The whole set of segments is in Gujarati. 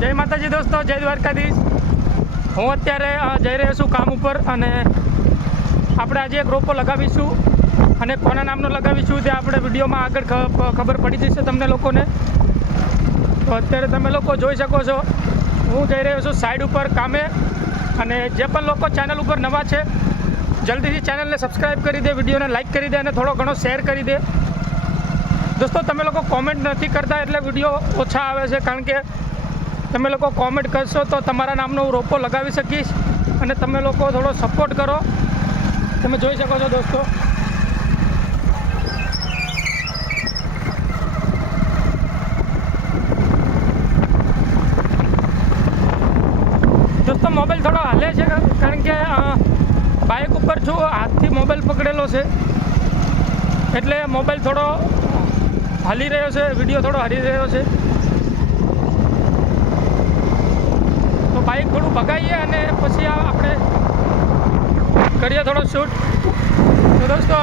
જય માતાજી દોસ્તો, જય દ્વારકાધીશ। હું અત્યારે જઈ રહ્યો છું કામ ઉપર અને આપણે આજે એક રોપો લગાવીશું અને કોના નામનો લગાવીશું તે આપણે વિડીયોમાં આગળ ખબર પડી જશે તમને લોકોને। તો અત્યારે તમે લોકો જોઈ શકો છો હું જઈ રહ્યો છું સાઈડ ઉપર કામે। અને જે પણ લોકો ચેનલ ઉપર નવા છે જલ્દીથી ચેનલને સબસ્ક્રાઈબ કરી દે, વિડીયોને લાઇક કરી દે અને થોડો ઘણો શેર કરી દે। દોસ્તો તમે લોકો કોમેન્ટ નથી કરતા એટલે વિડીયો ઓછા આવે છે, કારણ કે તમે લોકો કોમેન્ટ કરશો તો તમારા નામનો હું રોપો લગાવી શકીશ અને તમે લોકો થોડો સપોર્ટ કરો। તમે જોઈ શકો છો દોસ્તો, મોબાઈલ થોડો હાલે છે કારણ કે બાઇક ઉપર છું, હાથથી મોબાઈલ પકડેલો છે એટલે મોબાઈલ થોડો હાલી રહ્યો છે, વિડીયો થોડો હાલી રહ્યો છે। તો બાઇક થોડું ભગાઈએ અને પછી આપણે કરીએ થોડો શૂટ। તો દોસ્તો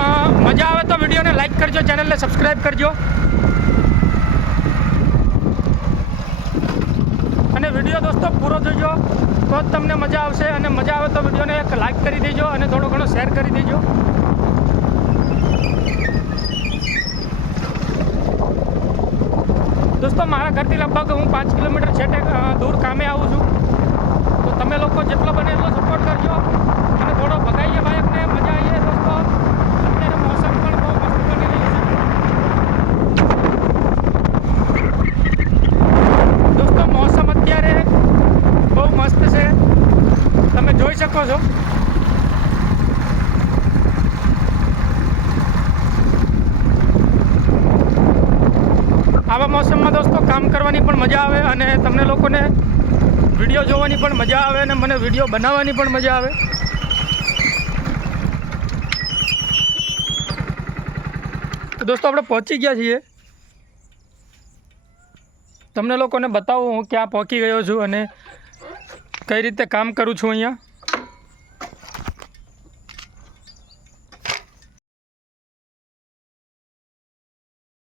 મજા આવે તો વિડીયોને લાઇક કરજો, ચેનલને સબસ્ક્રાઈબ કરજો અને વિડીયો દોસ્તો પૂરો જોજો તો જ તમને મજા આવશે। અને મજા આવે તો વિડીયોને એક લાઇક કરી દેજો અને થોડો ઘણો શેર કરી દેજો। દોસ્તો મારા ઘરથી લગભગ હું 5 કિલોમીટર છેટે દૂર કામે આવું છું, તો તમે લોકો જેટલો બને એટલો સપોર્ટ કરજો અને થોડો ભગાઈએ બાઇકને, મજા આવીએ દોસ્તો। અત્યારે મોસમ પણ બહુ મસ્ત બની રહ્યું છે દોસ્તો, મોસમ અત્યારે બહુ મસ્ત છે, તમે જોઈ શકો છો। આવા મોસમમાં દોસ્તો કામ કરવાની પણ મજા આવે અને તમને લોકોને વિડીયો જોવાની પણ મજા આવે અને મને વિડીયો બનાવવાની પણ મજા આવે। તો દોસ્તો આપણે પહોંચી ગયા છીએ, તમને લોકોને બતાવું હું ક્યાં પહોંચી ગયો છું અને કઈ રીતે કામ કરું છું અહીંયા।